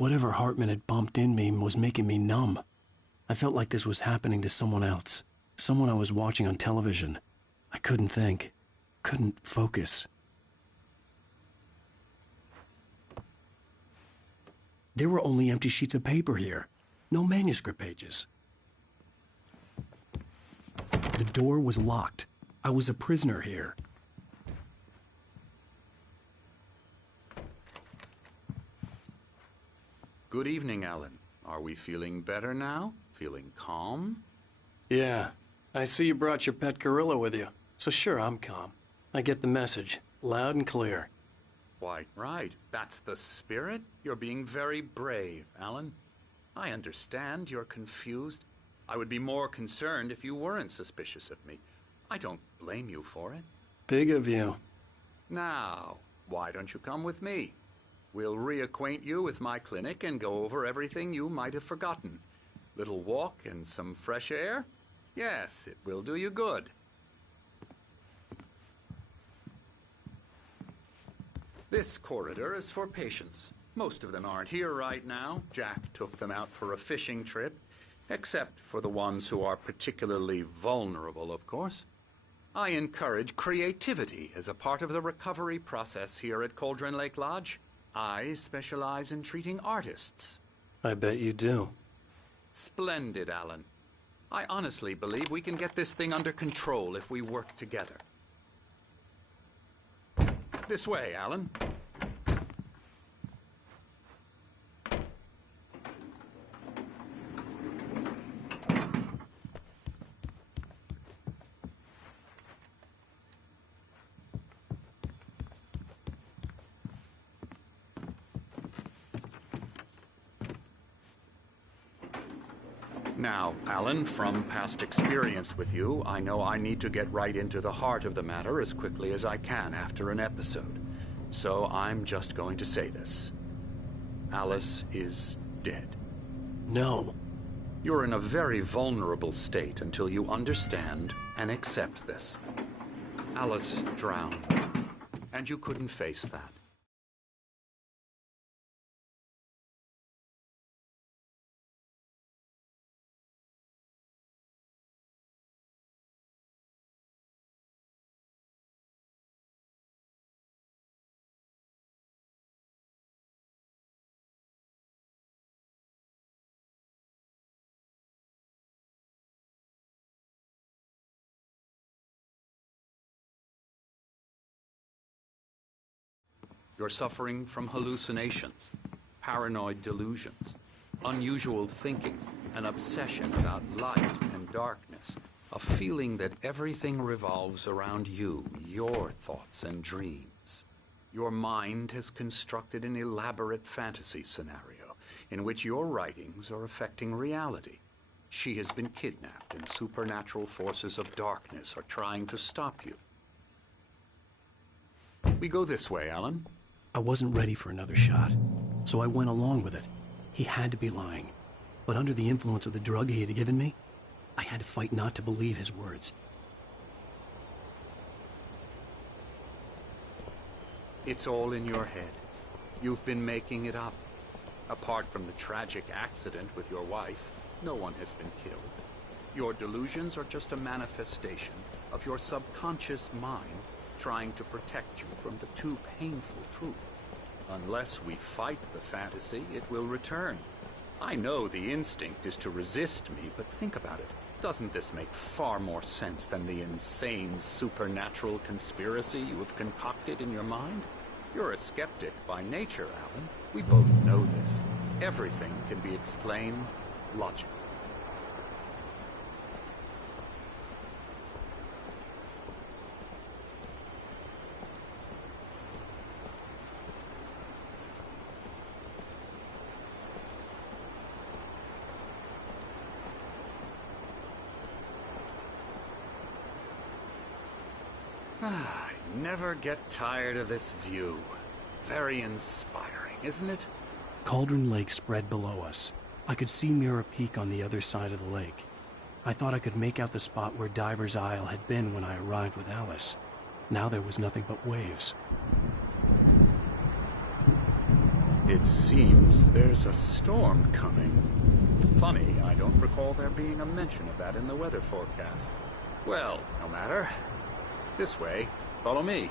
Whatever Hartman had bumped in me was making me numb. I felt like this was happening to someone else. Someone I was watching on television. I couldn't think. Couldn't focus. There were only empty sheets of paper here. No manuscript pages. The door was locked. I was a prisoner here. Good evening, Alan. Are we feeling better now? Feeling calm? Yeah, I see you brought your pet gorilla with you. So sure, I'm calm. I get the message, loud and clear. Why, right. That's the spirit. You're being very brave, Alan. I understand you're confused. I would be more concerned if you weren't suspicious of me. I don't blame you for it. Big of you. Now, why don't you come with me? We'll reacquaint you with my clinic and go over everything you might have forgotten. Little walk and some fresh air? Yes, it will do you good. This corridor is for patients. Most of them aren't here right now. Jack took them out for a fishing trip, except for the ones who are particularly vulnerable, of course. I encourage creativity as a part of the recovery process here at Cauldron Lake Lodge. I specialize in treating artists. I bet you do. Splendid, Alan. I honestly believe we can get this thing under control if we work together. This way, Alan. Now, Alan, from past experience with you, I know I need to get right into the heart of the matter as quickly as I can after an episode. So I'm just going to say this. Alice is dead. No. You're in a very vulnerable state until you understand and accept this. Alice drowned, and you couldn't face that. You're suffering from hallucinations, paranoid delusions, unusual thinking, an obsession about light and darkness, a feeling that everything revolves around you, your thoughts and dreams. Your mind has constructed an elaborate fantasy scenario in which your writings are affecting reality. She has been kidnapped and supernatural forces of darkness are trying to stop you. We go this way, Alan. I wasn't ready for another shot, so I went along with it. He had to be lying. But under the influence of the drug he had given me, I had to fight not to believe his words. It's all in your head. You've been making it up. Apart from the tragic accident with your wife, no one has been killed. Your delusions are just a manifestation of your subconscious mind trying to protect you from the too painful truth. Unless we fight the fantasy, it will return. I know the instinct is to resist me, but think about it. Doesn't this make far more sense than the insane supernatural conspiracy you have concocted in your mind? You're a skeptic by nature, Alan. We both know this. Everything can be explained logically. I never get tired of this view. Very inspiring, isn't it? Cauldron Lake spread below us. I could see Mirror Peak on the other side of the lake. I thought I could make out the spot where Diver's Isle had been when I arrived with Alice. Now there was nothing but waves. It seems there's a storm coming. Funny, I don't recall there being a mention of that in the weather forecast. Well, no matter. This way. Follow me.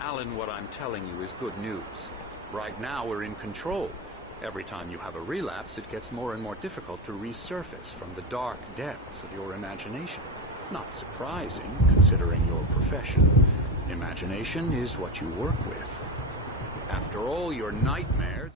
Alan, what I'm telling you is good news. Right now, we're in control. Every time you have a relapse, it gets more and more difficult to resurface from the dark depths of your imagination. Not surprising, considering your profession. Imagination is what you work with. After all your nightmares...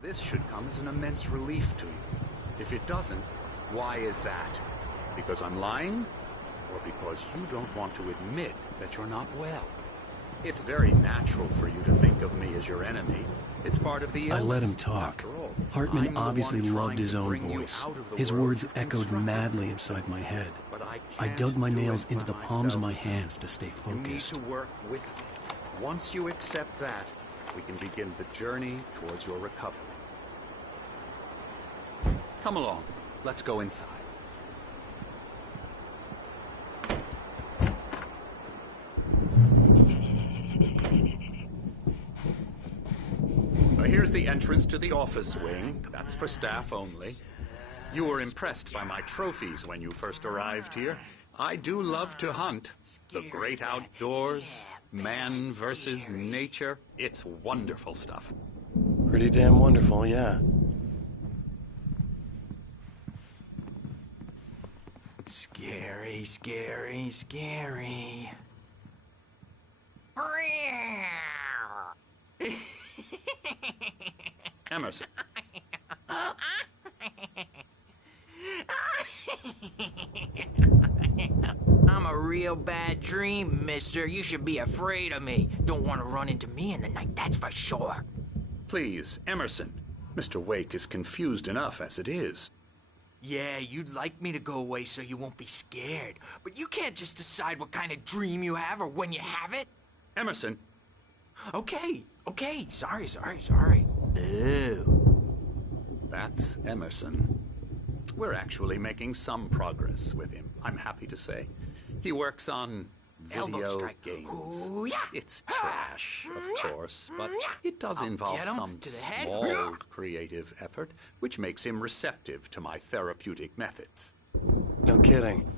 This should come as an immense relief to you. If it doesn't, why is that? Because I'm lying? Or because you don't want to admit that you're not well? It's very natural for you to think of me as your enemy. It's part of the illness. I let him talk. After all, Hartman I'm the obviously one loved trying his to own bring you voice. out of the His world words you've echoed constructed. madly inside my head. But I can't dug my do nails it into the by palms of myself. my hands to stay You need focused. to work with me. Once you accept that, we can begin the journey towards your recovery. Come along. Let's go inside. Here's the entrance to the office wing. That's for staff only. You were impressed by my trophies when you first arrived here. I do love to hunt. The great outdoors, man versus nature. It's wonderful stuff. Pretty damn wonderful, yeah. Scary, scary, scary. Emerson. I'm a real bad dream, mister. You should be afraid of me. Don't want to run into me in the night, that's for sure. Please, Emerson. Mr. Wake is confused enough as it is. Yeah, you'd like me to go away so you won't be scared. But you can't just decide what kind of dream you have or when you have it. Emerson. Okay. Sorry. Ew. That's Emerson. We're actually making some progress with him, I'm happy to say. He works on Elbow video strike. games. Ooh, yeah. It's trash, of course, but it does I'll involve get him some to the head. small creative effort, which makes him receptive to my therapeutic methods. No kidding.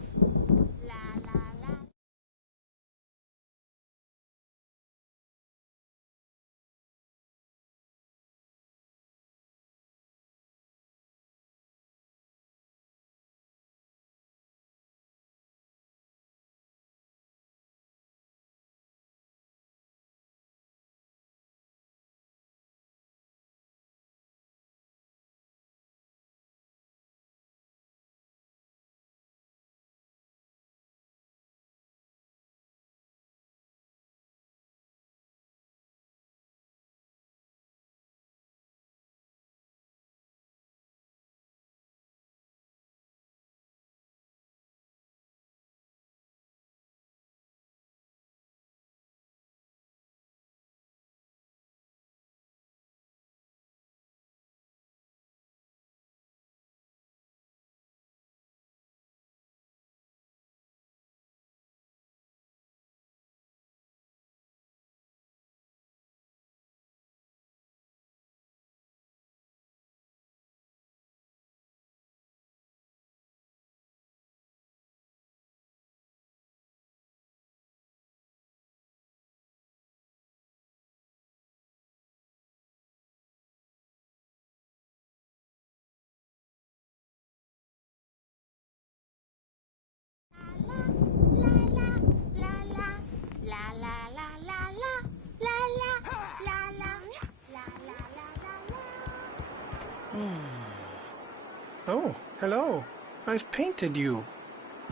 Oh, hello. I've painted you.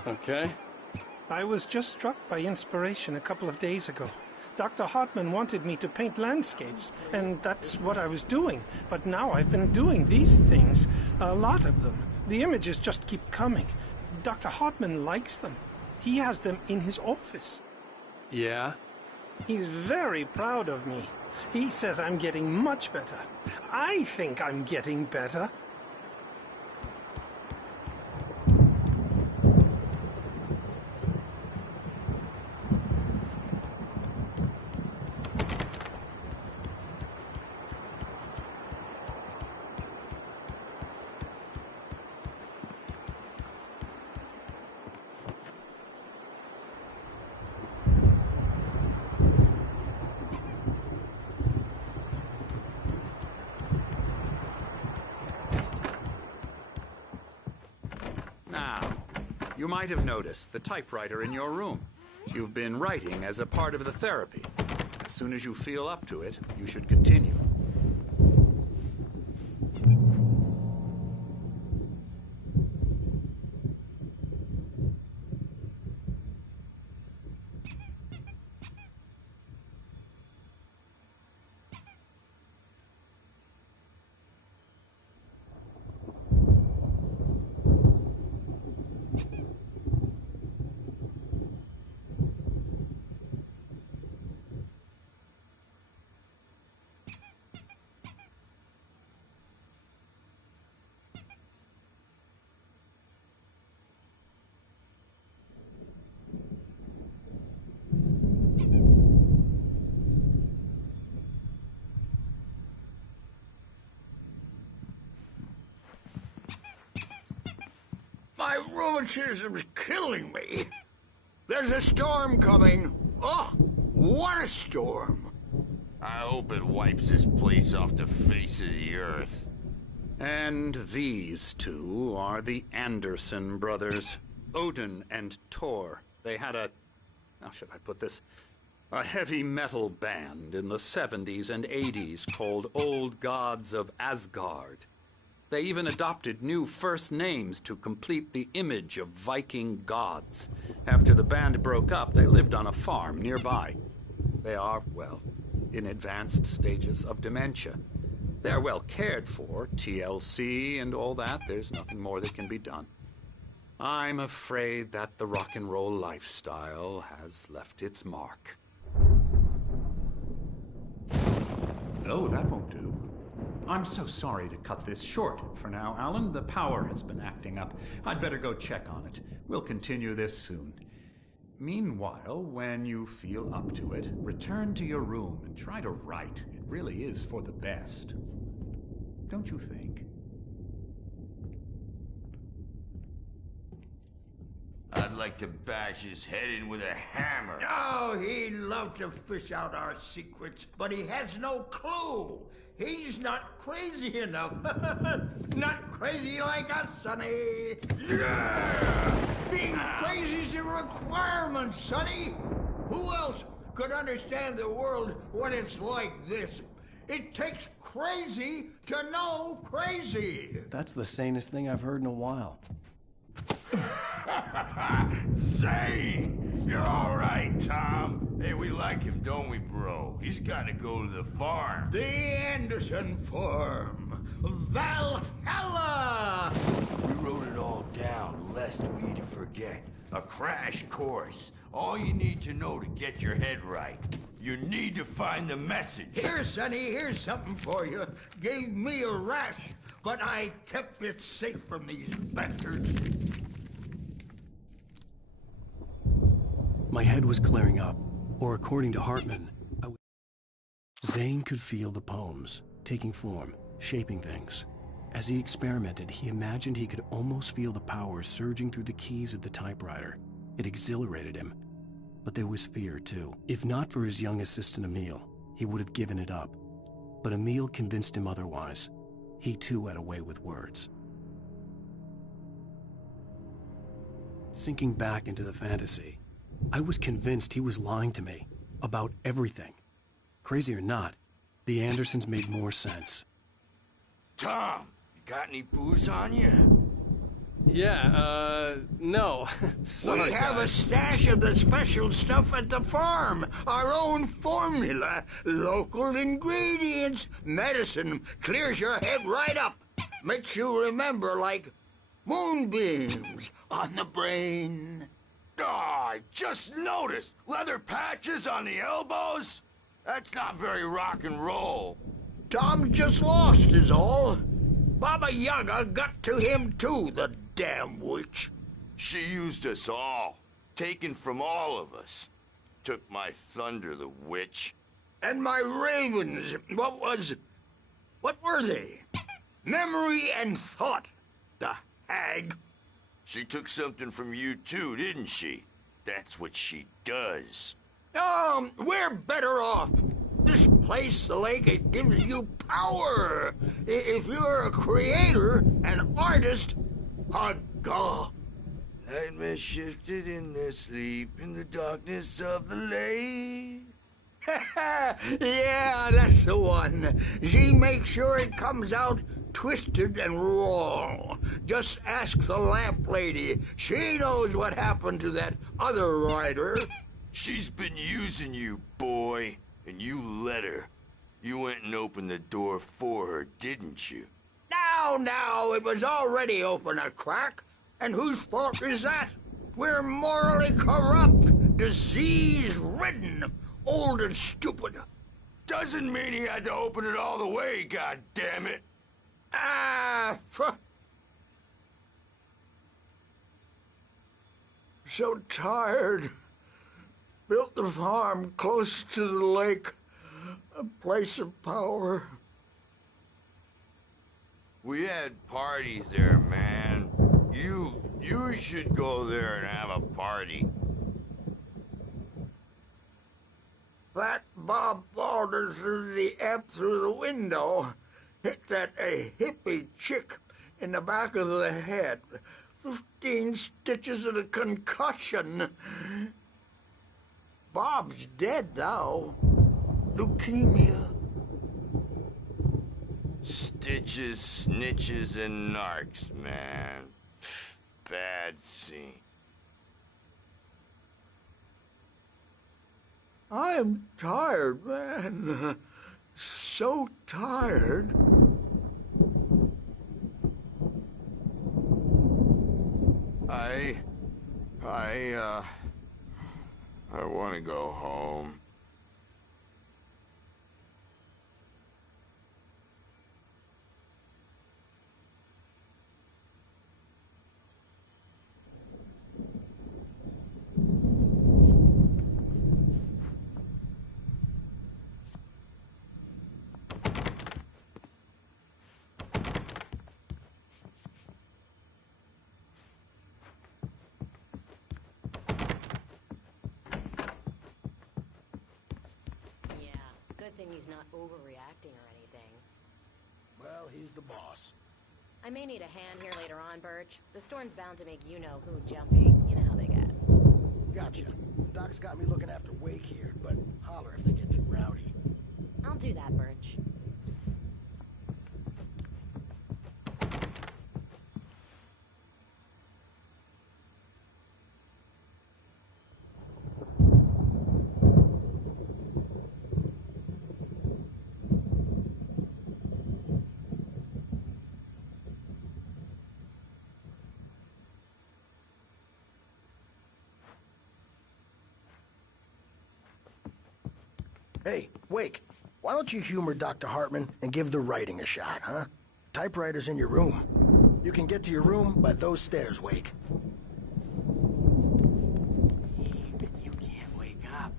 Okay. I was just struck by inspiration a couple of days ago. Dr. Hartman wanted me to paint landscapes, and that's what I was doing. But now I've been doing these things, a lot of them. The images just keep coming. Dr. Hartman likes them. He has them in his office. Yeah? He's very proud of me. He says I'm getting much better. I think I'm getting better. Now, you might have noticed the typewriter in your room. You've been writing as a part of the therapy. As soon as you feel up to it, you should continue. My rheumatism's killing me. There's a storm coming. Oh, what a storm. I hope it wipes this place off the face of the earth. And these two are the Anderson brothers, Odin and Thor. They had how should I put this? A heavy metal band in the 70s and 80s called Old Gods of Asgard. They even adopted new first names to complete the image of Viking gods. After the band broke up, they lived on a farm nearby. They are, well, in advanced stages of dementia. They're well cared for, TLC and all that. There's nothing more that can be done. I'm afraid that the rock and roll lifestyle has left its mark. Oh, that won't do. I'm so sorry to cut this short for now, Alan. The power has been acting up. I'd better go check on it. We'll continue this soon. Meanwhile, when you feel up to it, return to your room and try to write. It really is for the best. Don't you think? I'd like to bash his head in with a hammer. Oh, he'd love to fish out our secrets, but he has no clue. He's not crazy enough. Not crazy like us, Sonny. Yeah! Being crazy's a requirement, Sonny. Who else could understand the world when it's like this? It takes crazy to know crazy. That's the sanest thing I've heard in a while. Zane! You're all right, Tom. Hey, we like him, don't we, bro? He's got to go to the farm. The Anderson Farm. Valhalla! We wrote it all down, lest we'd forget. A crash course. All you need to know to get your head right. You need to find the message. Here, Sonny, here's something for you. Gave me a rash, but I kept it safe from these bastards. My head was clearing up, or according to Hartman, Zane could feel the poems, taking form, shaping things. As he experimented, he imagined he could almost feel the power surging through the keys of the typewriter. It exhilarated him. But there was fear, too. If not for his young assistant Emil, he would have given it up. But Emil convinced him otherwise. He, too, had a way with words. Sinking back into the fantasy, I was convinced he was lying to me about everything. Crazy or not, the Andersons made more sense. Tom, you got any booze on you? Yeah, no. Sorry, We have a stash of the special stuff at the farm. Our own formula. Local ingredients. Medicine. Clears your head right up. Makes you remember like moonbeams on the brain. Oh, I just noticed. Leather patches on the elbows? That's not very rock and roll. Tom just lost is all. Baba Yaga got to him too, the damn witch. She used us all. Taken from all of us. Took my thunder, the witch. And my ravens, what were they? Memory and thought, the hag. She took something from you too, didn't she? That's what she does. We're better off. This place, the lake, it gives you power. If you're a creator, an artist, a god. Nightmare shifted in their sleep in the darkness of the lake. Yeah, that's the one. She makes sure it comes out twisted and raw. Just ask the lamp lady. She knows what happened to that other rider. She's been using you, boy, and you let her. You went and opened the door for her, didn't you? Now, it was already open a crack. And whose fault is that? We're morally corrupt, disease-ridden, old and stupid. Doesn't mean he had to open it all the way, goddammit. So tired. Built the farm close to the lake, a place of power. We had parties there, man. You should go there and have a party. That Bob Balder threw the amp through the window, hit that hippie chick in the back of the head. 15 stitches and a concussion. Bob's dead now. Leukemia. Stitches, snitches, and narcs, man. Bad scene. I am tired, man. So tired. I want to go home. Good thing he's not overreacting or anything. Well, he's the boss. I may need a hand here later on, Birch. The storm's bound to make you-know-who jumpy. You know how they get. Gotcha. The doc's got me looking after Wake here, but holler if they get too rowdy. I'll do that, Birch. Hey, Wake, why don't you humor Dr. Hartman and give the writing a shot, huh? Typewriter's in your room. You can get to your room by those stairs, Wake. But you can't wake up.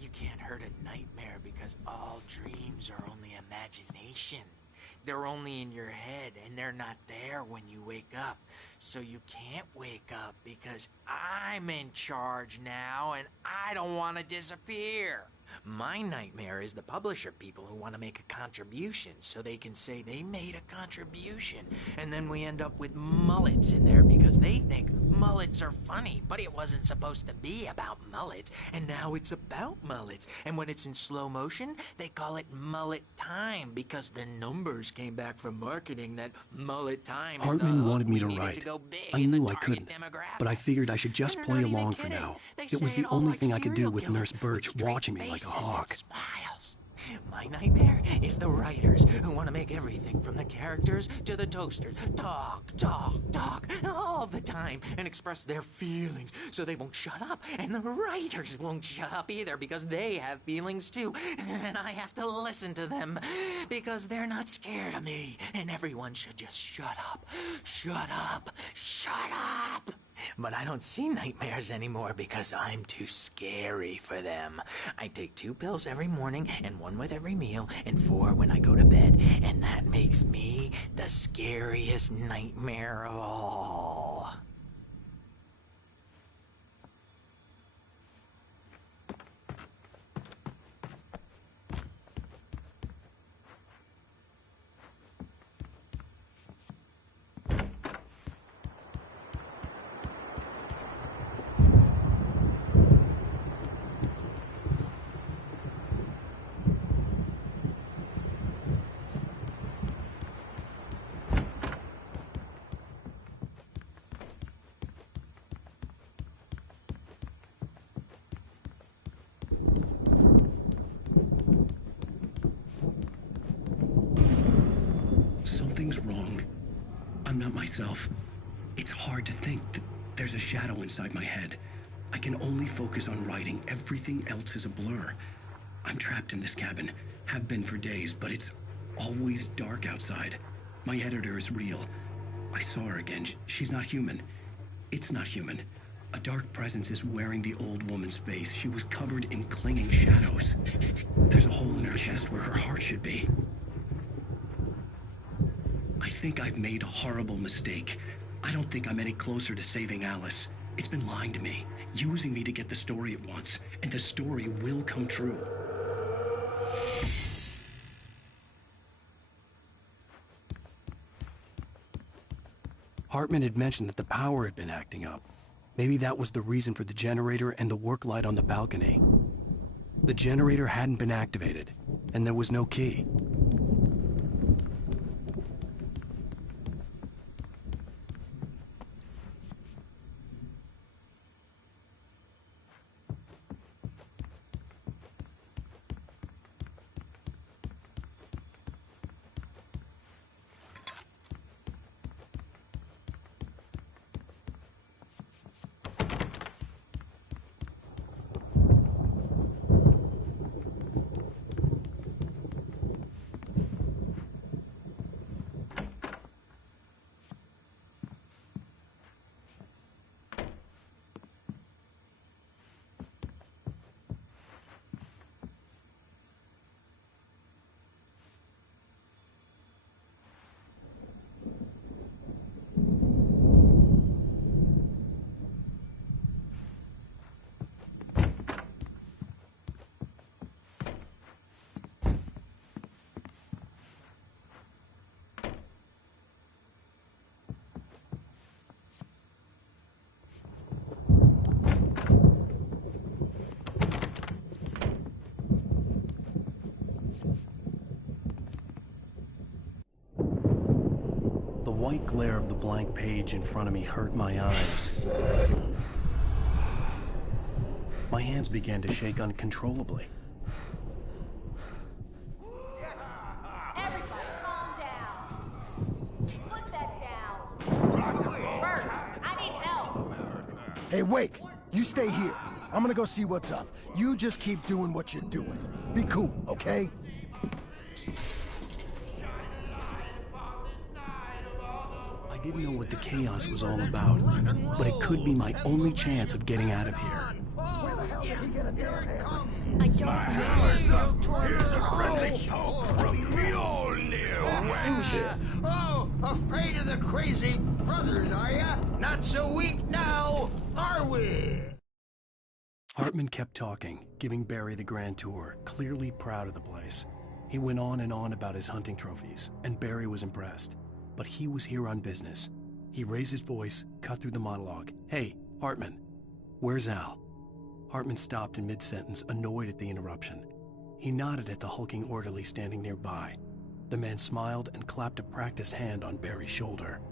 You can't hurt a nightmare because all dreams are only imagination. They're only in your head, and they're not there when you wake up. So you can't wake up because I'm in charge now, and I don't want to disappear. My nightmare is the publisher people who want to make a contribution so they can say they made a contribution. And then we end up with mullets in there because they think mullets are funny, but it wasn't supposed to be about mullets, and now it's about mullets. And when it's in slow motion, they call it mullet time because the numbers came back from marketing that mullet time Hartman wanted me to needed write. go big I in the knew I target couldn't, demographic. but I figured I should just And play they're not along even for kidding. now. They It was say the it all only like thing I could do serial with killers, Nurse Birch with watching me straight like a faces and hawk. smiles. My nightmare is the writers who want to make everything from the characters to the toasters talk all the time and express their feelings so they won't shut up. And the writers won't shut up either because they have feelings too. And I have to listen to them because they're not scared of me. And everyone should just shut up. Shut up. Shut up. But I don't see nightmares anymore because I'm too scary for them. I take 2 pills every morning and 1 with every meal and 4 when I go to bed. And that makes me the scariest nightmare of all. Something's wrong. I'm not myself. It's hard to think that there's a shadow inside my head. I can only focus on writing. Everything else is a blur. I'm trapped in this cabin. Have been for days, but it's always dark outside. My editor is real. I saw her again. She's not human. It's not human. A dark presence is wearing the old woman's face. She was covered in clinging shadows. There's a hole in her chest where her heart should be. I think I've made a horrible mistake. I don't think I'm any closer to saving Alice. It's been lying to me, using me to get the story it wants, and the story will come true. Hartman had mentioned that the power had been acting up. Maybe that was the reason for the generator and the work light on the balcony. The generator hadn't been activated, and there was no key. The white glare of the blank page in front of me hurt my eyes. My hands began to shake uncontrollably. Everybody calm down. Put that down. Bert, I need help. Hey, Wake, you stay here. I'm gonna go see what's up. You just keep doing what you're doing. Be cool, okay? I didn't know what the chaos was all about, but it could be my only chance of getting out of here. I don't know. Here's a friendly poke from Mjolnir, wench. Oh, afraid of the crazy brothers, are ya? Not so weak now, are we? Hartman kept talking, giving Barry the grand tour, clearly proud of the place. He went on and on about his hunting trophies, and Barry was impressed. But he was here on business. He raised his voice, cut through the monologue. Hey, Hartman, where's Al? Hartman stopped in mid-sentence, annoyed at the interruption. He nodded at the hulking orderly standing nearby. The man smiled and clapped a practiced hand on Barry's shoulder.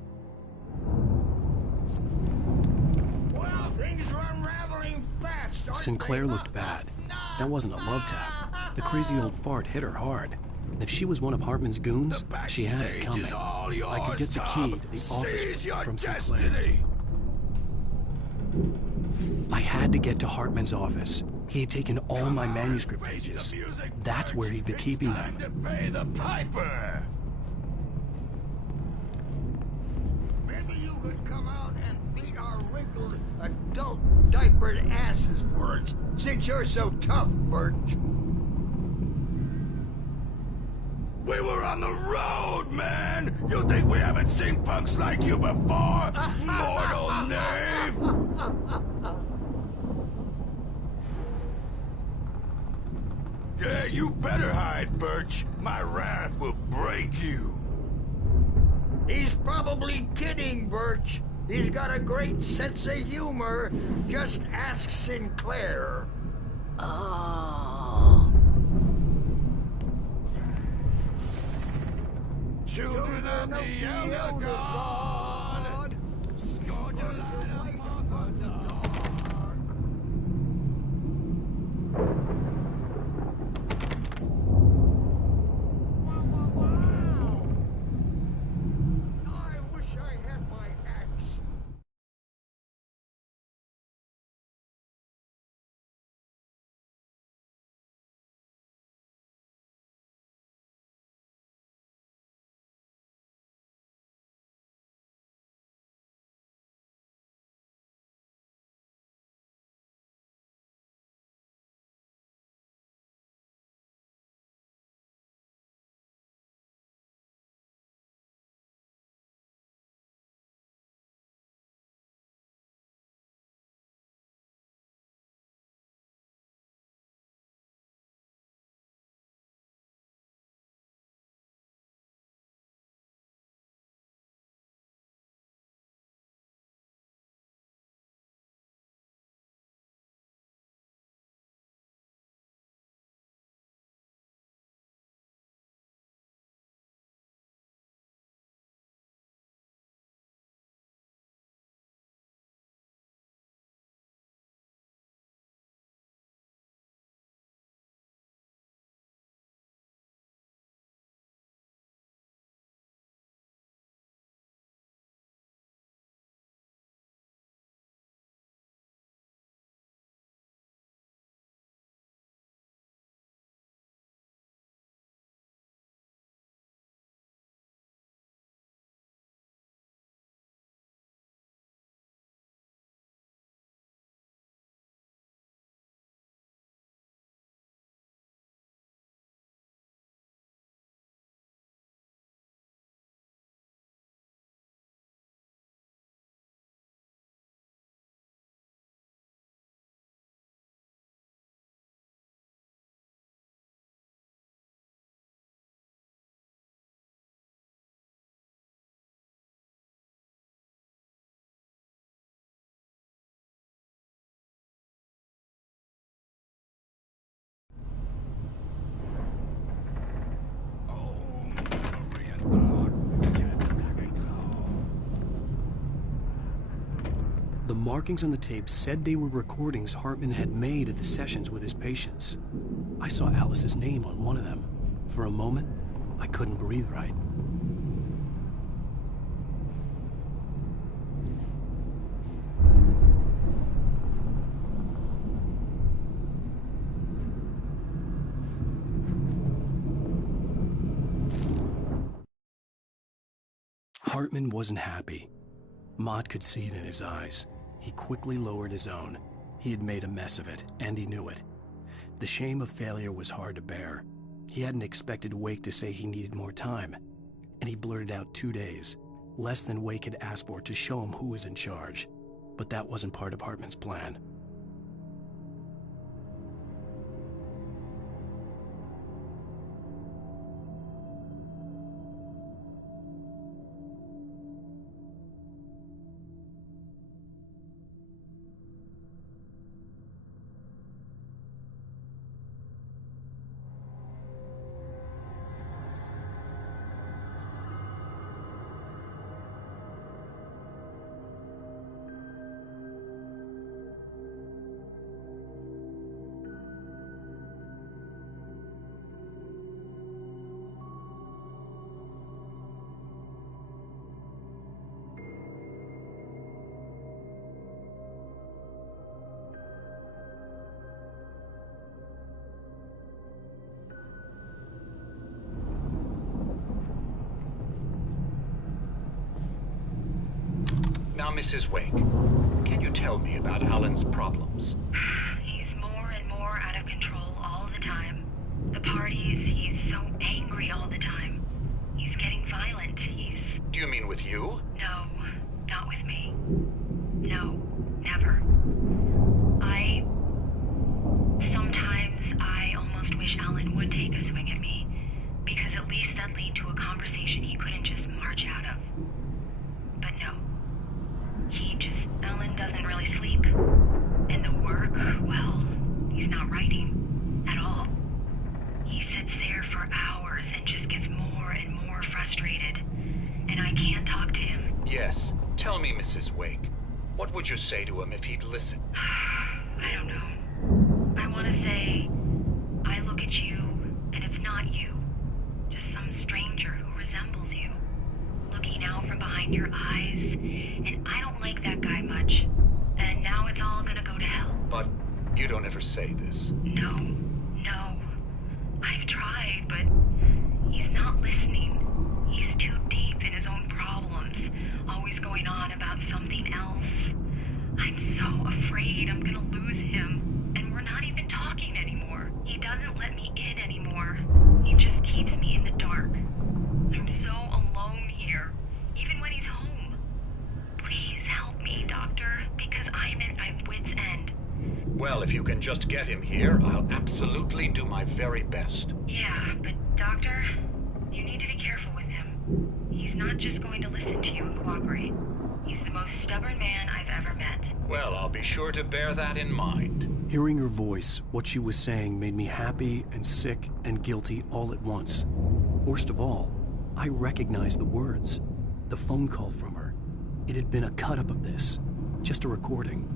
Well, things are unraveling fast, aren't Sinclair they? looked bad. That wasn't a love tap. The crazy old fart hit her hard. And if she was one of Hartman's goons, she had it coming. I could get the key to the office from Sinclair. I had to get to Hartman's office. He had taken all my manuscript pages. That's where he'd been keeping them. To pay the piper. Maybe you could come out and beat our wrinkled adult diapered asses for us, since you're so tough, Birch. We were on the road, man! You think we haven't seen punks like you before? Mortal knave! Yeah, you better hide, Birch. My wrath will break you. He's probably kidding, Birch. He's got a great sense of humor. Just ask Sinclair. Oh. Children of the Elder God, scourge of the Mother Dark. I wish I had my axe. The markings on the tape said they were recordings Hartman had made at the sessions with his patients. I saw Alice's name on one of them. For a moment, I couldn't breathe right. Hartman wasn't happy. Mott could see it in his eyes. He quickly lowered his own. He had made a mess of it, and he knew it. The shame of failure was hard to bear. He hadn't expected Wake to say he needed more time, and he blurted out 2 days, less than Wake had asked for to show him who was in charge. But that wasn't part of Hartman's plan. Now, Mrs. Wake, can you tell me about Alan's problems? He's more and more out of control all the time. The parties, he's so angry all the time. He's getting violent. Do you mean with you? No, not with me. No, never. Sometimes I almost wish Alan would take a swing at me, because at least that'd lead to a conversation he couldn't just march out of. But no. Alan doesn't really sleep. And the work, well, he's not writing at all. He sits there for hours and just gets more and more frustrated. And I can't talk to him. Yes. Tell me, Mrs. Wake. What would you say to him if he'd listen? I don't know. I want to say, I look at you, and it's not you. Just some stranger who resembles you. Looking out from behind your eyes, and I don't like that guy much. And now it's all gonna go to hell. But you don't ever say this. No. I've tried, but he's not listening. He's too deep in his own problems, always going on about something else. I'm so afraid I'm gonna lose him, and we're not even talking anymore. He doesn't let me in anymore. He just keeps me in the dark. I'm so alone here, even when he's home. Please help me, Doctor, because I'm at my wit's end. Well, if you can just get him here, I'll absolutely do my very best. Yeah, but Doctor, you need to be careful with him. He's not just going to listen to you and cooperate. He's the most stubborn man I've ever met. Well, I'll be sure to bear that in mind. Hearing her voice, what she was saying made me happy and sick and guilty all at once. Worst of all, I recognized the words. The phone call from her. It had been a cut-up of this. Just a recording.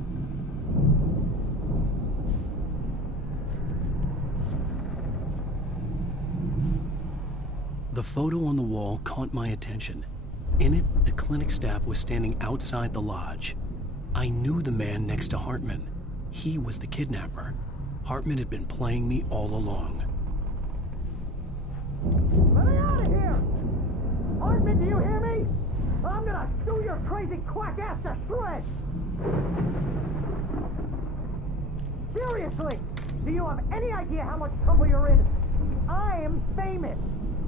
The photo on the wall caught my attention. In it, the clinic staff was standing outside the lodge. I knew the man next to Hartman. He was the kidnapper. Hartman had been playing me all along. Let me out of here! Hartman, do you hear me? I'm gonna chew your crazy quack ass to shreds! Seriously, do you have any idea how much trouble you're in? I'm famous.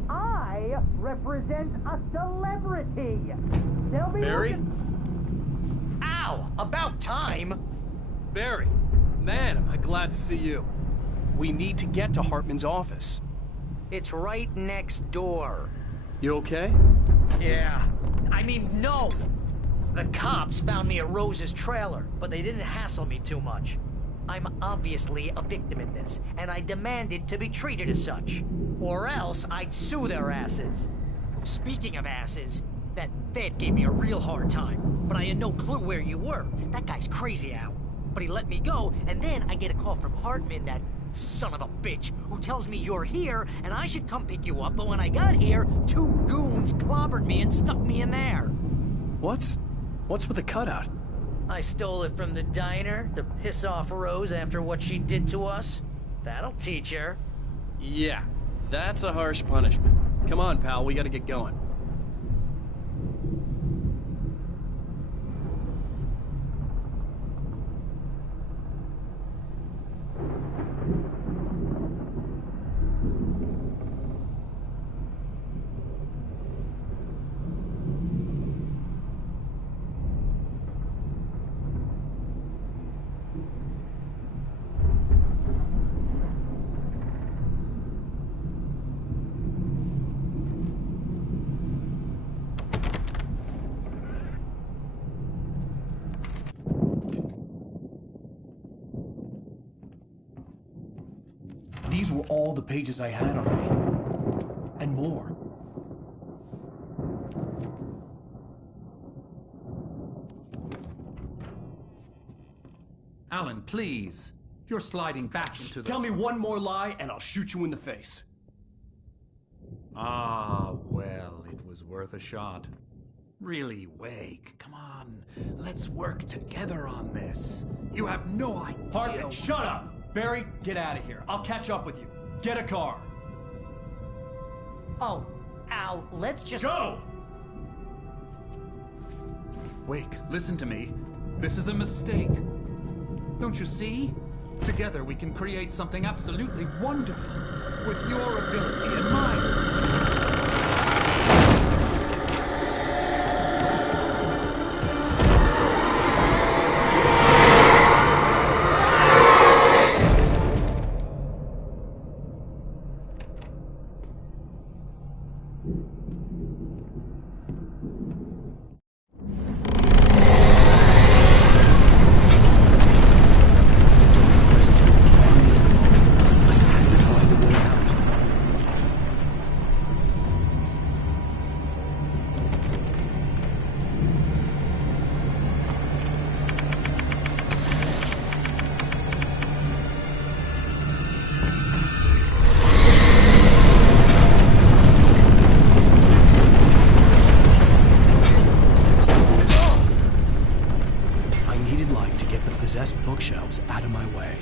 I represent a celebrity. They'll be Barry? Ow! About time! Barry, man, am I glad to see you. We need to get to Hartman's office. It's right next door. You okay? Yeah. I mean, no! The cops found me at Rose's trailer, but they didn't hassle me too much. I'm obviously a victim in this, and I demanded to be treated as such. Or else I'd sue their asses. Speaking of asses, that Fed gave me a real hard time, but I had no clue where you were. That guy's crazy, Al. But he let me go, and then I get a call from Hartman, that son of a bitch, who tells me you're here, and I should come pick you up, but when I got here, 2 goons clobbered me and stuck me in there. What's with the cutout? I stole it from the diner to piss off Rose after what she did to us. That'll teach her. Yeah, that's a harsh punishment. Come on, pal, we gotta get going. These were all the pages I had on me. And more. Alan, please. You're sliding back into the... Tell me one more lie and I'll shoot you in the face. Ah, well, it was worth a shot. Really, Wake, come on. Let's work together on this. You have no idea... Hartman, shut up! Barry, get out of here. I'll catch up with you. Get a car. Oh, Al, let's just... Go! Wake, listen to me. This is a mistake. Don't you see? Together we can create something absolutely wonderful. With your ability and mine. Possessed bookshelves out of my way.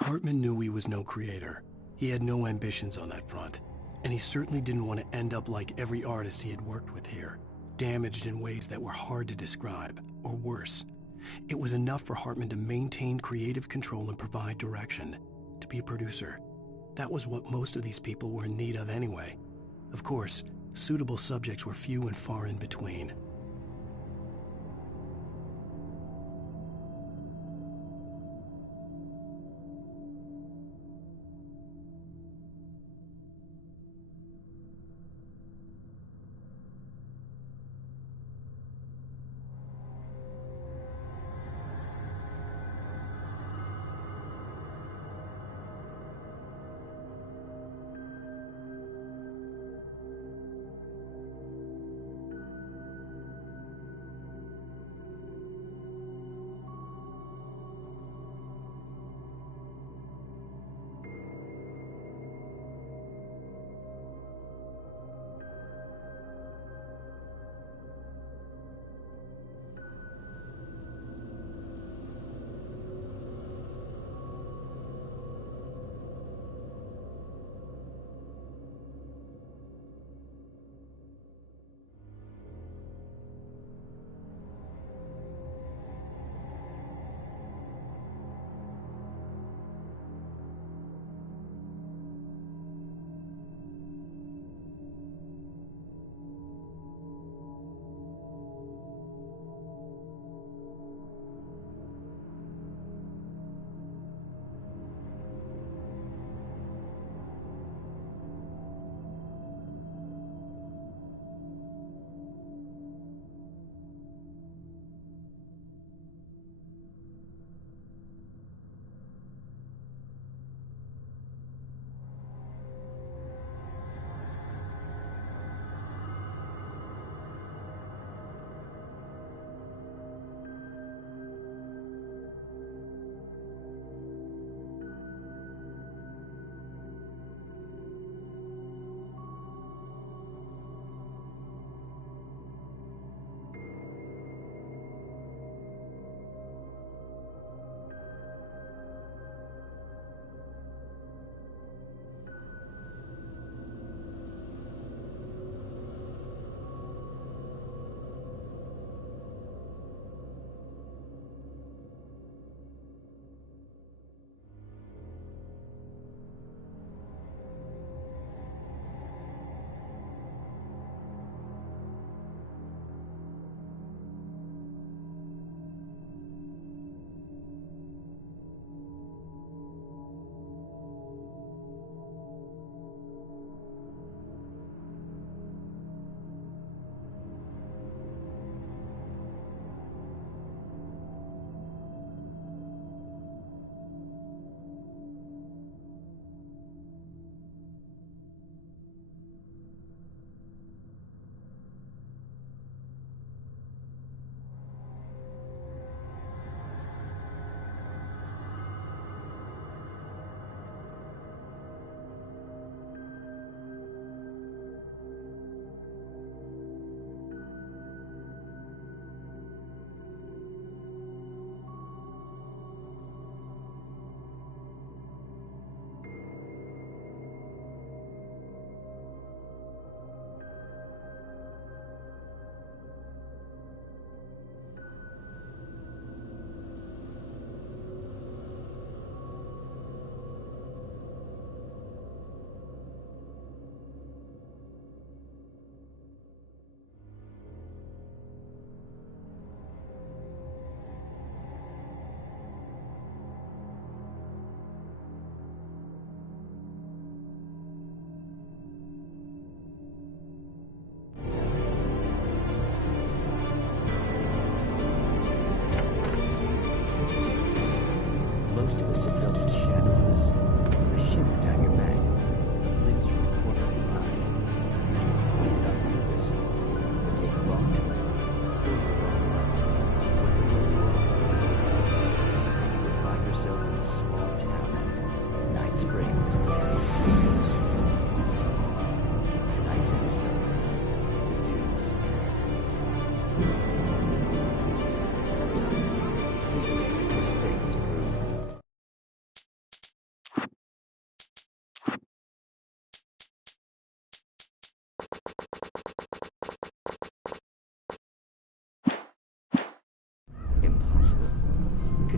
Hartman knew he was no creator. He had no ambitions on that front. And he certainly didn't want to end up like every artist he had worked with here, damaged in ways that were hard to describe, or worse. It was enough for Hartman to maintain creative control and provide direction, to be a producer. That was what most of these people were in need of anyway. Of course, suitable subjects were few and far in between.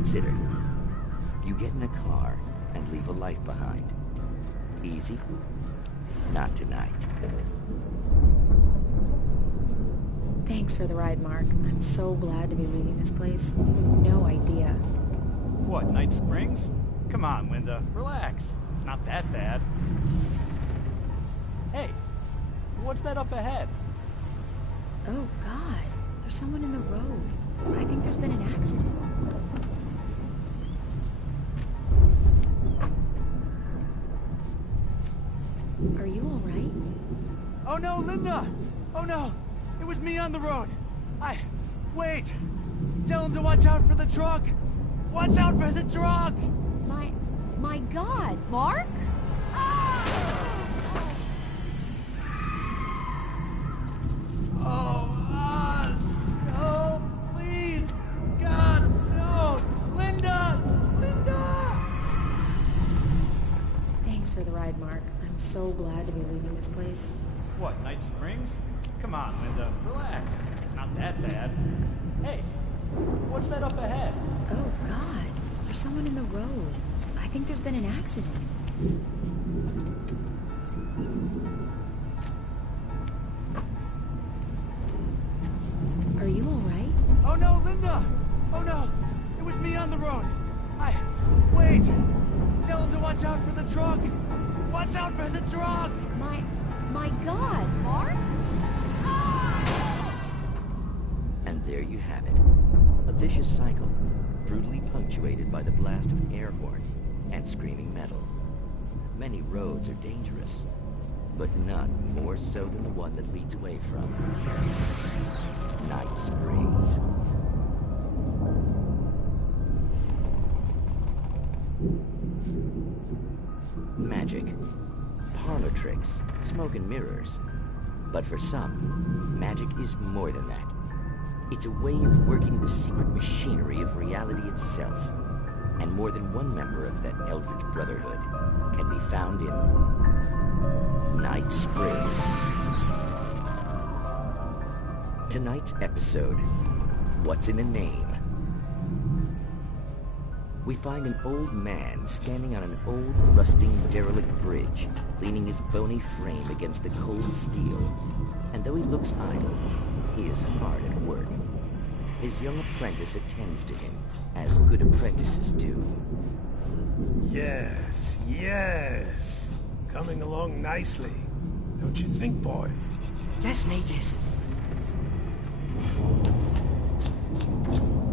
consider. You get in a car and leave a life behind. Easy? Not tonight. Thanks for the ride, Mark. I'm so glad to be leaving this place. You have no idea. What, Night Springs? Come on, Linda. Relax. It's not that bad. Hey, what's that up ahead? Oh, God. There's someone in the road. I think there's been an accident. Are you all right? Oh no, Linda! Oh no! It was me on the road! Wait! Tell him to watch out for the truck! Watch out for the truck! My God, Mark? No, please! God, no! Linda! Linda! Thanks for the ride, Mark. I'm so glad to be leaving this place. What, Night Springs? Come on, Linda. Relax. It's not that bad. Hey, what's that up ahead? Oh, God. There's someone in the road. I think there's been an accident. Are you all right? Oh no, Linda! Oh no! It was me on the road! Wait! Tell him to watch out for the truck! Watch out for the truck! My God, Mark? And there you have it. A vicious cycle, brutally punctuated by the blast of an air horn and screaming metal. Many roads are dangerous, but none more so than the one that leads away from Night Springs. Magic, parlor tricks, smoke and mirrors. But for some, magic is more than that. It's a way of working the secret machinery of reality itself. And more than one member of that Eldritch Brotherhood can be found in Night Springs. Tonight's episode, What's in a Name? We find an old man standing on an old, rusting, derelict bridge, leaning his bony frame against the cold steel. And though he looks idle, he is hard at work. His young apprentice attends to him, as good apprentices do. Yes, yes. Coming along nicely. Don't you think, boy? Yes, Magus.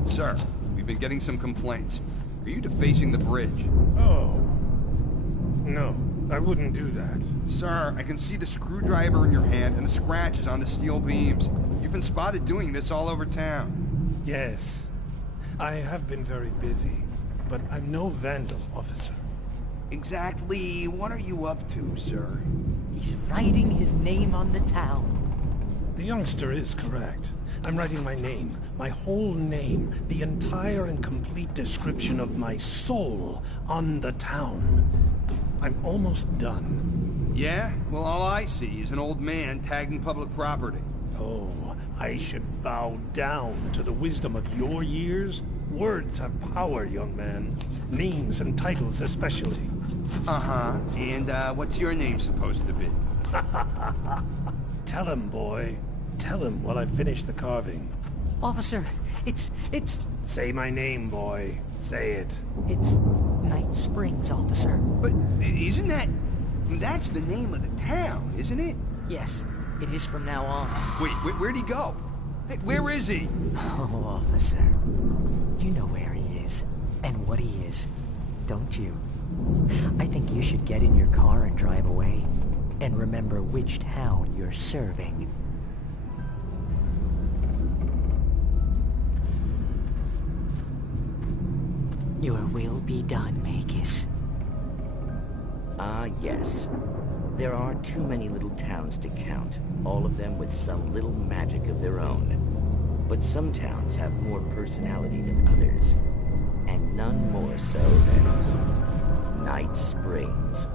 Sir, we've been getting some complaints. Are you defacing the bridge? Oh. No, I wouldn't do that. Sir, I can see the screwdriver in your hand and the scratches on the steel beams. You've been spotted doing this all over town. Yes. I have been very busy, but I'm no vandal, officer. Exactly what are you up to, sir? He's writing his name on the town. The youngster is correct. I'm writing my name, my whole name, the entire and complete description of my soul on the town. I'm almost done. Yeah? Well, all I see is an old man tagging public property. Oh, I should bow down to the wisdom of your years? Words have power, young man. Names and titles especially. Uh-huh. And, what's your name supposed to be? Tell him, boy. Tell him while I finish the carving. Officer, it's... Say my name, boy. Say it. It's Night Springs, officer. But isn't that... That's the name of the town, isn't it? Yes, it is from now on. Wait, where'd he go? Hey, where is he? Oh, officer. You know where he is, and what he is, don't you? I think you should get in your car and drive away, and remember which town you're serving. Your will be done, Magus. Ah, yes. There are too many little towns to count, all of them with some little magic of their own. But some towns have more personality than others, and none more so than Night Springs.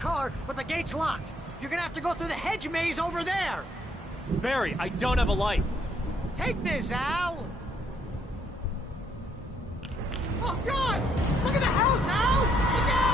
car, but the gate's locked. You're gonna have to go through the hedge maze over there. Barry, I don't have a light. Take this, Al! Oh, God! Look at the house, Al! Look out!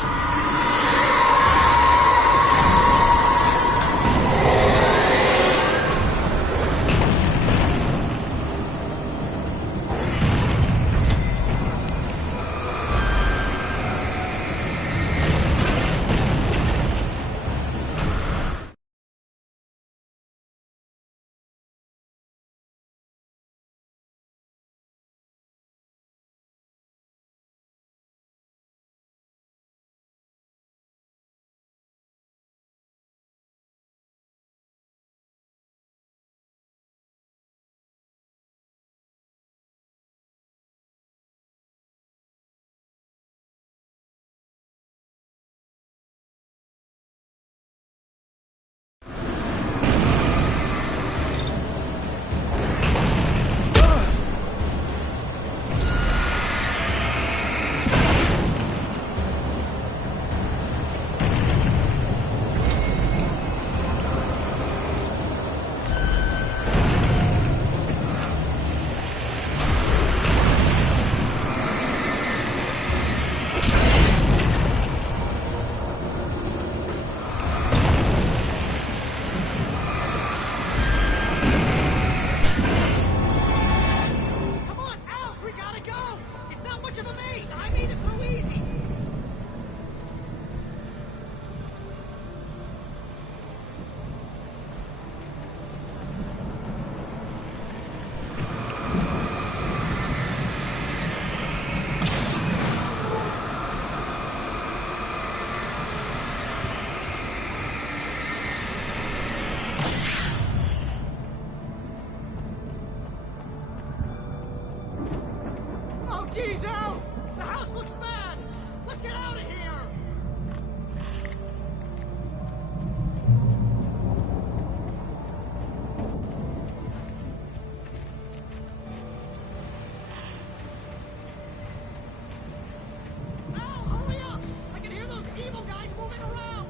Jeez, Al! The house looks bad! Let's get out of here! Al, hurry up! I can hear those evil guys moving around!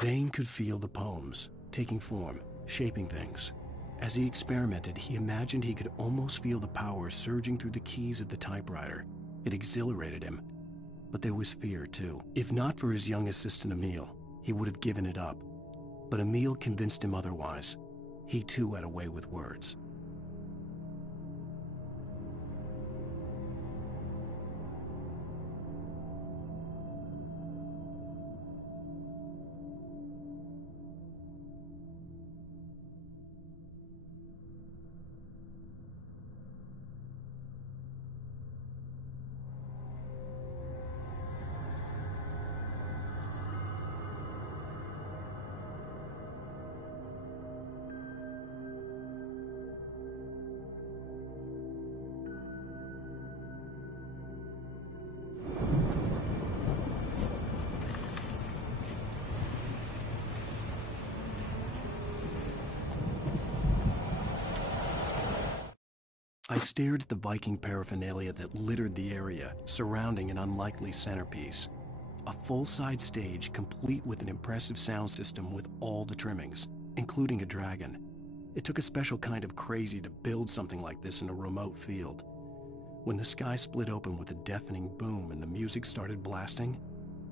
Zane could feel the poems, taking form, shaping things. As he experimented, he imagined he could almost feel the power surging through the keys of the typewriter. It exhilarated him. But there was fear, too. If not for his young assistant Emile, he would have given it up. But Emile convinced him otherwise. He too had a way with words. I stared at the Viking paraphernalia that littered the area, surrounding an unlikely centerpiece. A full-size stage complete with an impressive sound system with all the trimmings, including a dragon. It took a special kind of crazy to build something like this in a remote field. When the sky split open with a deafening boom and the music started blasting,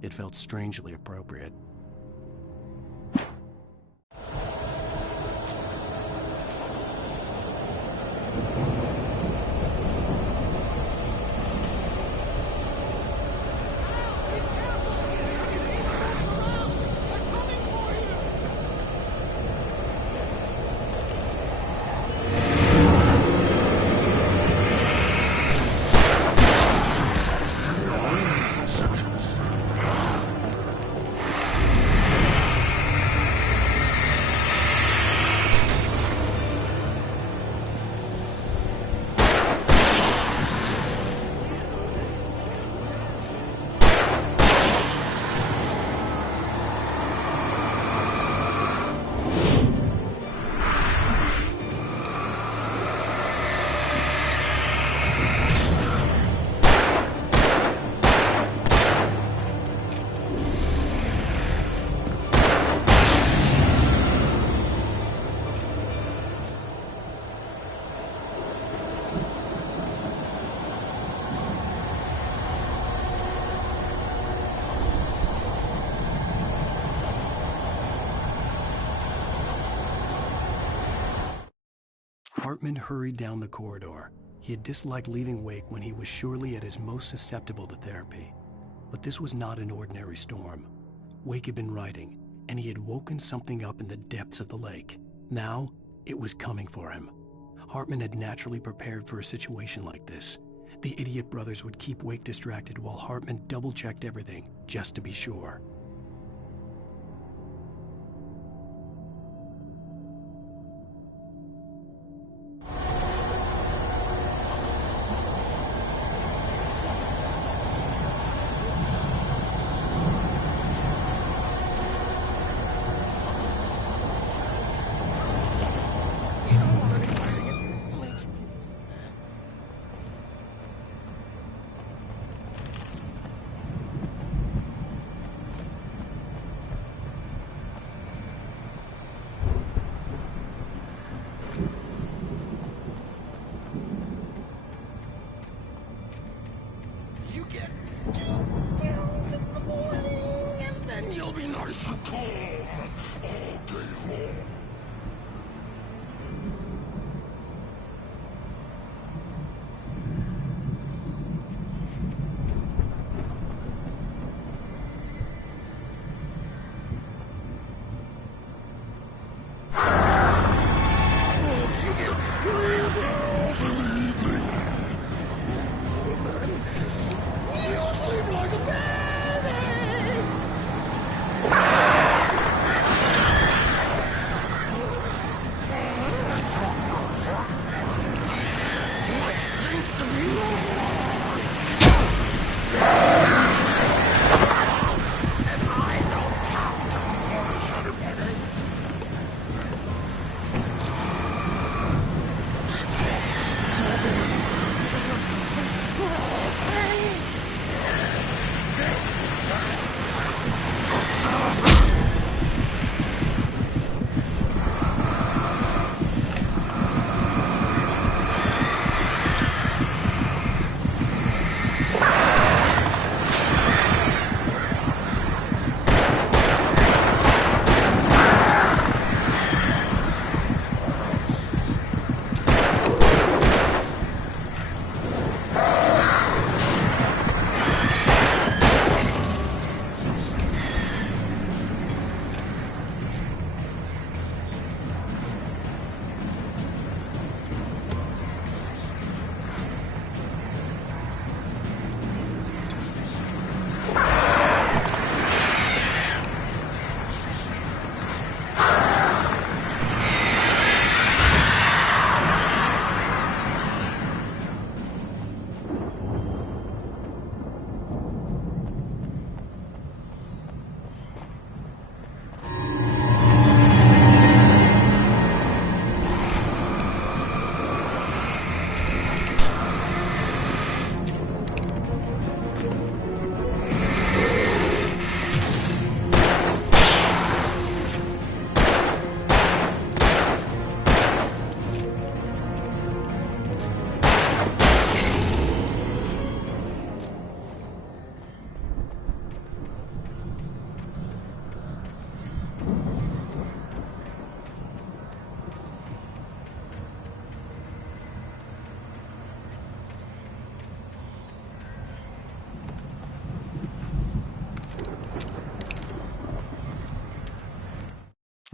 it felt strangely appropriate. Hartman hurried down the corridor. He had disliked leaving Wake when he was surely at his most susceptible to therapy. But this was not an ordinary storm. Wake had been writing, and he had woken something up in the depths of the lake. Now, it was coming for him. Hartman had naturally prepared for a situation like this. The idiot brothers would keep Wake distracted while Hartman double-checked everything, just to be sure.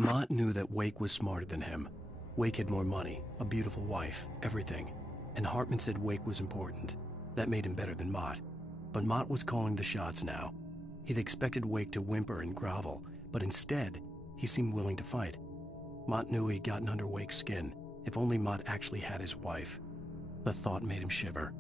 Mott knew that Wake was smarter than him. Wake had more money, a beautiful wife, everything. And Hartman said Wake was important. That made him better than Mott. But Mott was calling the shots now. He'd expected Wake to whimper and grovel, but instead, he seemed willing to fight. Mott knew he'd gotten under Wake's skin. If only Mott actually had his wife. The thought made him shiver.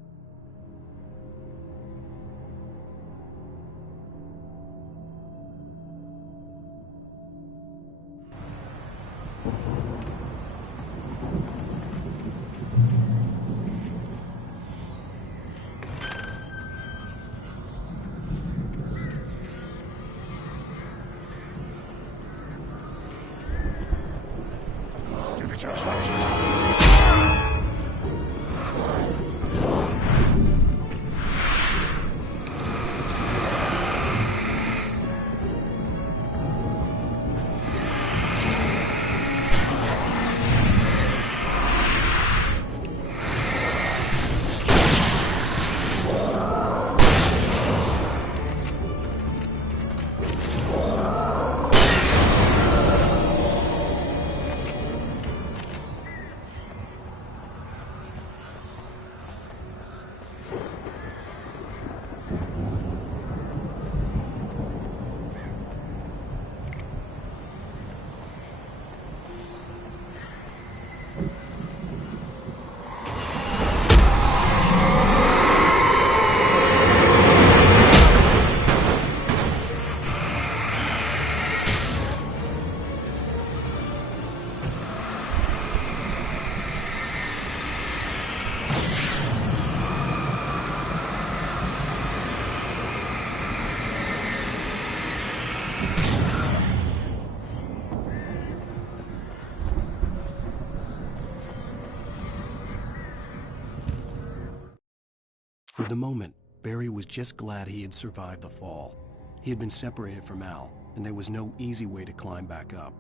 For the moment, Barry was just glad he had survived the fall. He had been separated from Al, and there was no easy way to climb back up.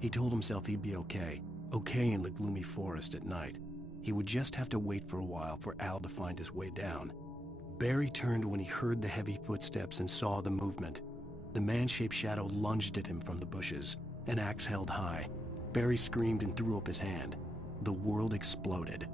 He told himself he'd be okay in the gloomy forest at night. He would just have to wait for a while for Al to find his way down. Barry turned when he heard the heavy footsteps and saw the movement. The man-shaped shadow lunged at him from the bushes, an axe held high. Barry screamed and threw up his hand. The world exploded.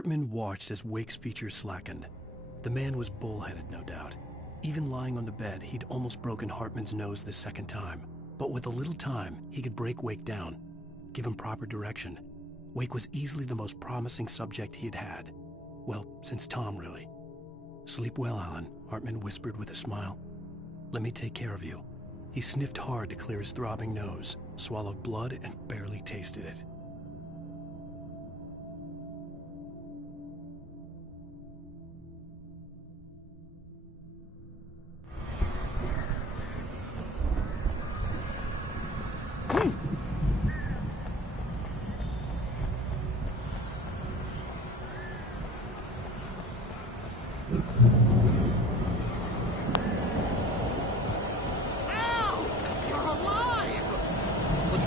Hartman watched as Wake's features slackened. The man was bullheaded, no doubt. Even lying on the bed, he'd almost broken Hartman's nose the second time. But with a little time, he could break Wake down, give him proper direction. Wake was easily the most promising subject he had had. Well, since Tom, really. "Sleep well, Alan," Hartman whispered with a smile. "Let me take care of you." He sniffed hard to clear his throbbing nose, swallowed blood, and barely tasted it.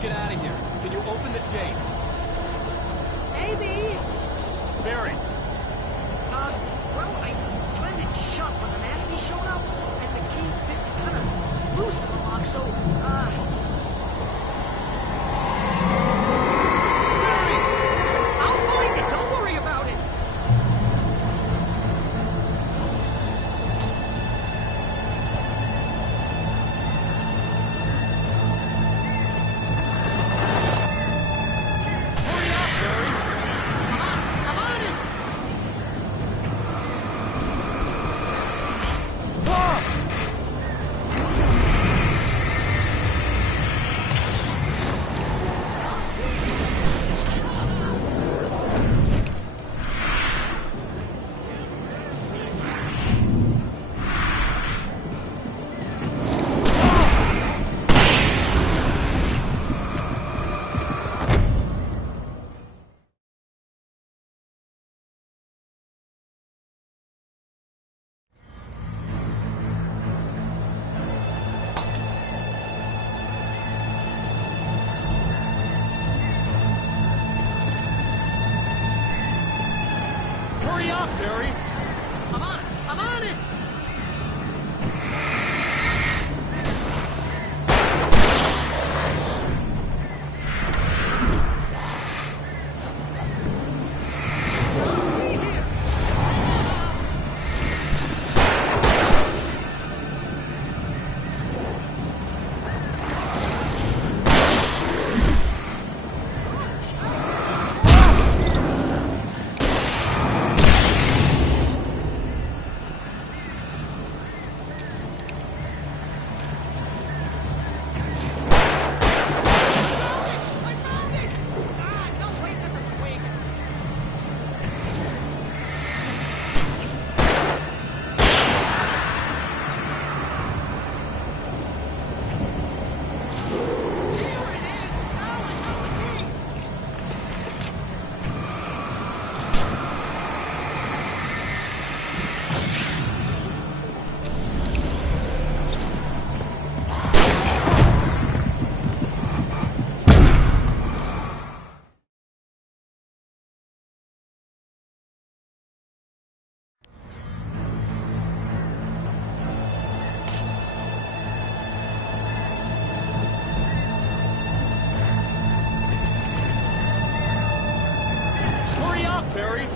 Get out of here. Can you open this gate? Maybe. Barry. Well, I slammed it shut when the Nasty showed up, and the key bit's kind of loose in the lock, so, Barry! I'll find it. Don't worry about it. Hurry up, Barry! I'm on it! I'm on it! Barry.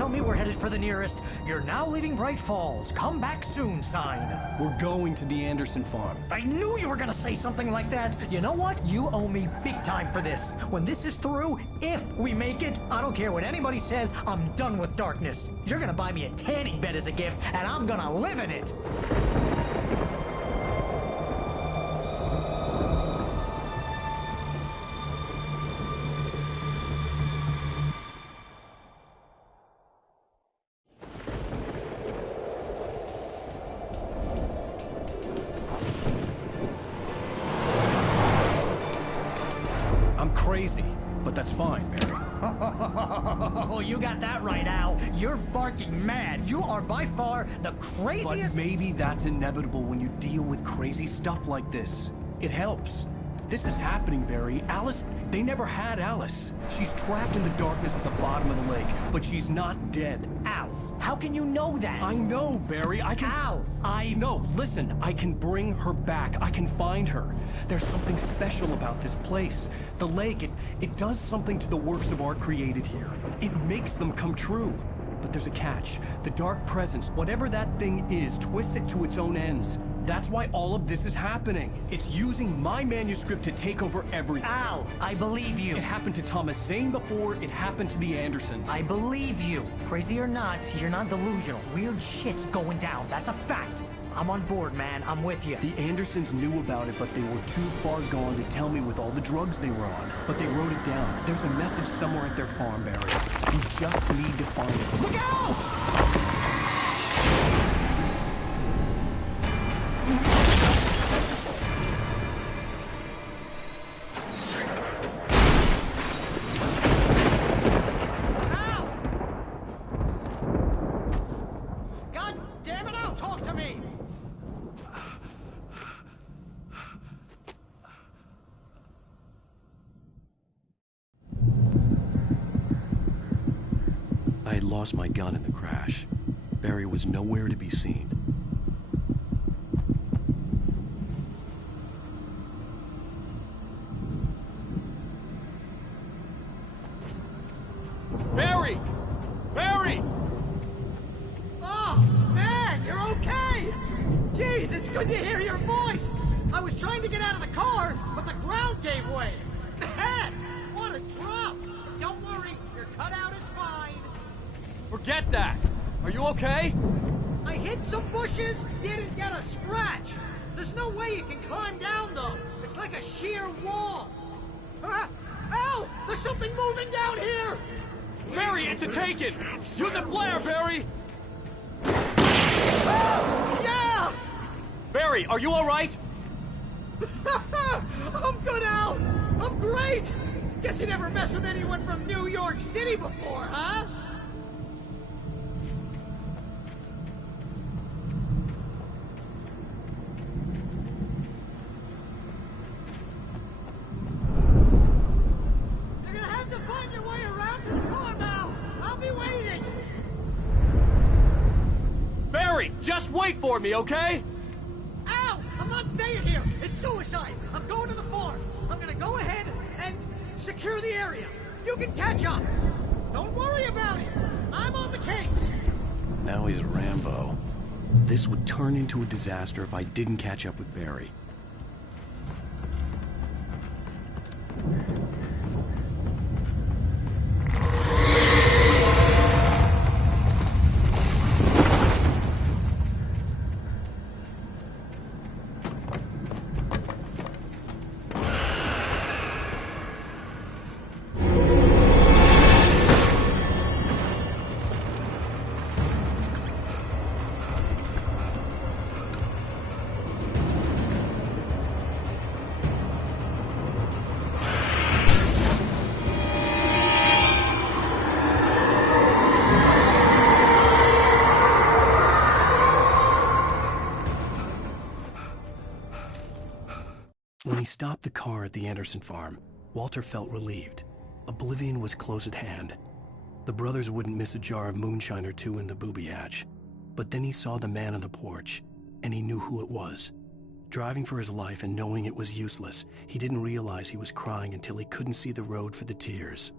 tell me we're headed for the nearest "You're now leaving Bright Falls. Come back soon" sign. We're going to the Anderson farm. I knew you were gonna say something like that. You know what? You owe me big time for this. When this is through, if we make it, I don't care what anybody says, I'm done with darkness. You're gonna buy me a tanning bed as a gift, and I'm gonna live in it. Crazy, but that's fine, Barry. Oh, you got that right, Al. You're barking mad. You are by far the craziest... But maybe that's inevitable when you deal with crazy stuff like this. It helps. This is happening, Barry. Alice, they never had Alice. She's trapped in the darkness at the bottom of the lake, but she's not dead. Al, how can you know that? I know, Barry. I can... Al, No, listen. I can bring her back. I can find her. There's something special about this place. The lake, it does something to the works of art created here. It makes them come true. But there's a catch. The dark presence, whatever that thing is, twists it to its own ends. That's why all of this is happening. It's using my manuscript to take over everything. Al, I believe you. It happened to Thomas Zane before, it happened to the Andersons. I believe you. Crazy or not, you're not delusional. Weird shit's going down. That's a fact. I'm on board, man. I'm with you. The Andersons knew about it, but they were too far gone to tell me with all the drugs they were on. But they wrote it down. There's a message somewhere at their farm, Barry. You just need to find it. Look out! I had lost my gun in the crash. Barry was nowhere to be seen. Barry! Barry! Oh, man, you're okay! Jeez, it's good to hear your voice! I was trying to get out of the car, but the ground gave way. Man, what a drop! Don't worry, your cutout is fine. Forget that! Are you okay? I hit some bushes, didn't get a scratch. There's no way you can climb down, though. It's like a sheer wall. Al! There's something moving down here! Barry, it's a take-it! Use a flare, Barry! Oh, yeah! Barry, are you alright? I'm good, Al! I'm great! Guess you never messed with anyone from New York City before, huh? You're gonna have to find your way around to the farm now! I'll be waiting! Barry, just wait for me, okay? Al! I'm not staying here! It's suicide! I'm going to the farm! I'm gonna go ahead and secure the area! You can catch up! Don't worry about it! I'm on the case! Now he's Rambo. This would turn into a disaster if I didn't catch up with Barry. When he stopped the car at the Anderson farm, Walter felt relieved. Oblivion was close at hand. The brothers wouldn't miss a jar of moonshine or two in the booby hatch. But then he saw the man on the porch, and he knew who it was. Driving for his life and knowing it was useless, he didn't realize he was crying until he couldn't see the road for the tears.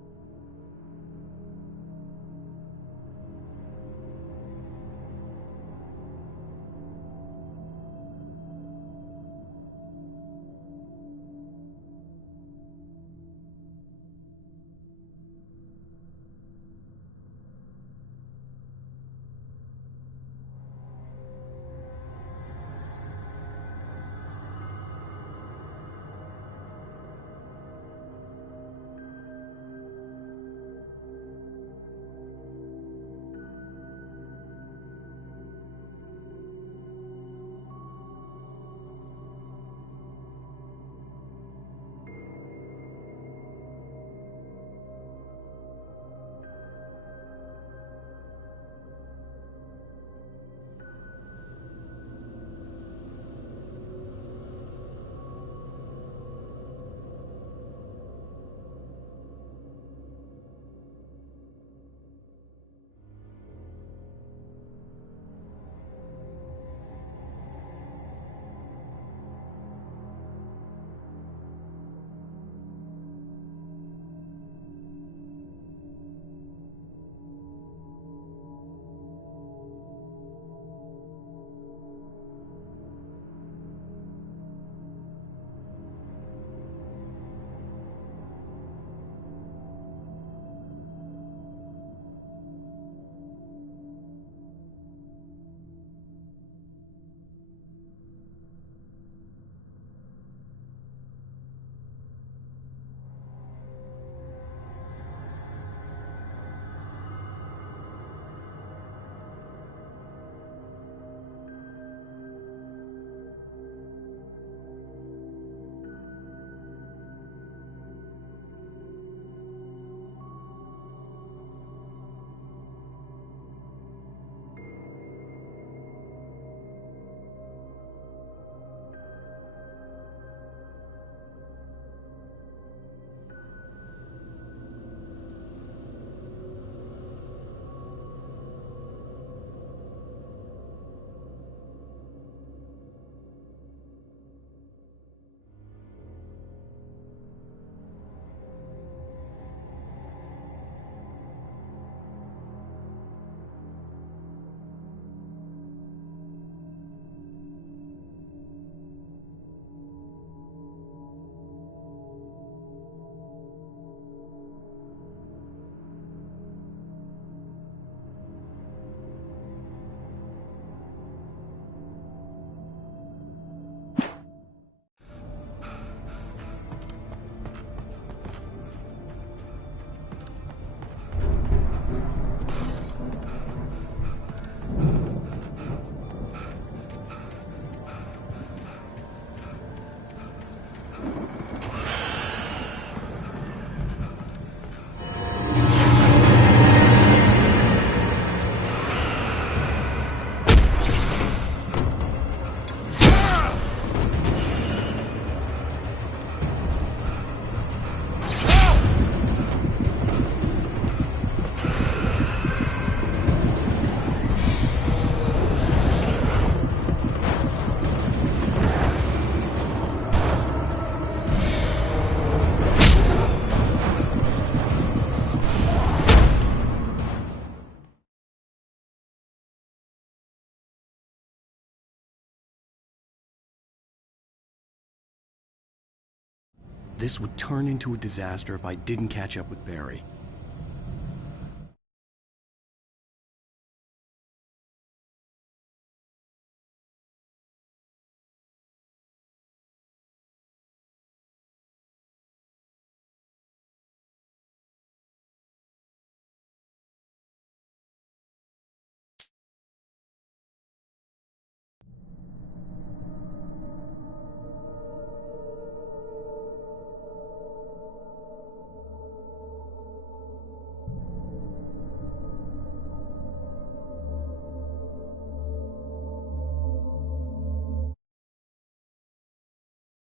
This would turn into a disaster if I didn't catch up with Barry.